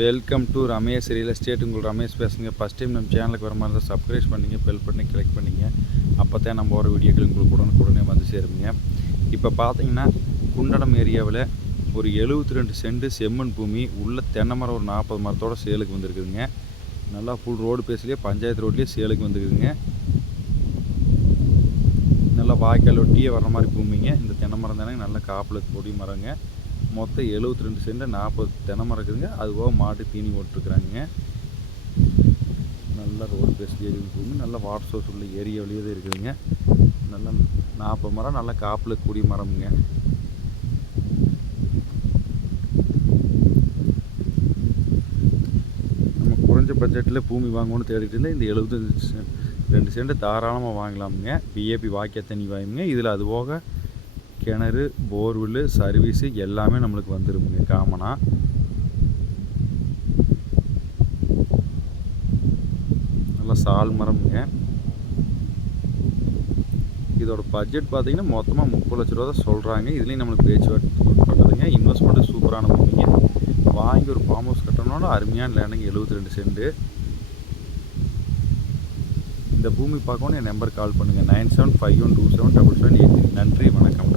Welcome to Ramesh real estate. உங்கள் ரமேஷ் பேசுங்க. First time நம்ம சேனலுக்கு வர மாதிரி இருந்தால் சப்ஸ்கிரைப் பண்ணிங்க, பெல் பண்ணி கிளிக் பண்ணிங்க. அப்போ தான் நம்ம போகிற வீடியோக்கள் உங்களுக்கு உடனே வந்து சேருங்க. இப்போ பார்த்தீங்கன்னா குண்டடம் ஏரியாவில் ஒரு 72 சென்ட் செம்மண் பூமி உள்ள தென்னை மரம் ஒரு 40 மரத்தோட சேலுக்கு வந்துருக்குதுங்க. நல்லா ஃபுல் ரோடு பேஸ்லேயே பஞ்சாயத்து ரோட்லேயே சேலுக்கு வந்துருக்குதுங்க. நல்லா வாய்க்கால் ஒட்டியே வர்ற மாதிரி பூமிங்க. இந்த தென்னை மரம் தானே நல்ல காப்பில் கொடி மரங்க. மொத்தம் 72 சென்ட் 40 தென்னை மரம் இருக்குதுங்க. அதுபோக மாட்டு தீனி போட்டுருக்குறாங்க. நல்லா ரோடு பேஸ்லேயே இருக்குது பூமி. நல்லா வாட்டர் சோர்ஸ் உள்ள ஏரியா வழியே தான் இருக்குதுங்க. நல்லா 40 மரம் நல்லா காப்பில் கூடிய மரம்ங்க. நம்ம குறைஞ்ச பட்ஜெட்டில் பூமி வாங்கணும்னு தேடிட்டு இருந்தால் இந்த 72 சென்ட் தாராளமாக வாங்கலாமுங்க. பிஏபி வாக்கிய தண்ணி வாங்குங்க. இதில் அதுபோக கிணறு, போர்வெல்லு, சர்வீஸு எல்லாமே நம்மளுக்கு வந்துருமுங்க காமனாக. நல்லா சால் மரம்ங்க. இதோட பட்ஜெட் பார்த்தீங்கன்னா மொத்தமாக 30 லட்ச ரூபா தான் சொல்கிறாங்க. இதுலேயும் நம்மளுக்கு பேச்சுவார்த்தை. இன்வெஸ்ட்மெண்ட்டு சூப்பரான பூமிங்க. வாங்கி ஒரு ஃபார்ம் ஹவுஸ் கட்டணும்னா அருமையான லேண்டுங்க. 72 சென்ட்டு. இந்த பூமி பார்க்கணும் என் நம்பர் கால் பண்ணுங்கள். 9751277783. நன்றி, வணக்கம்.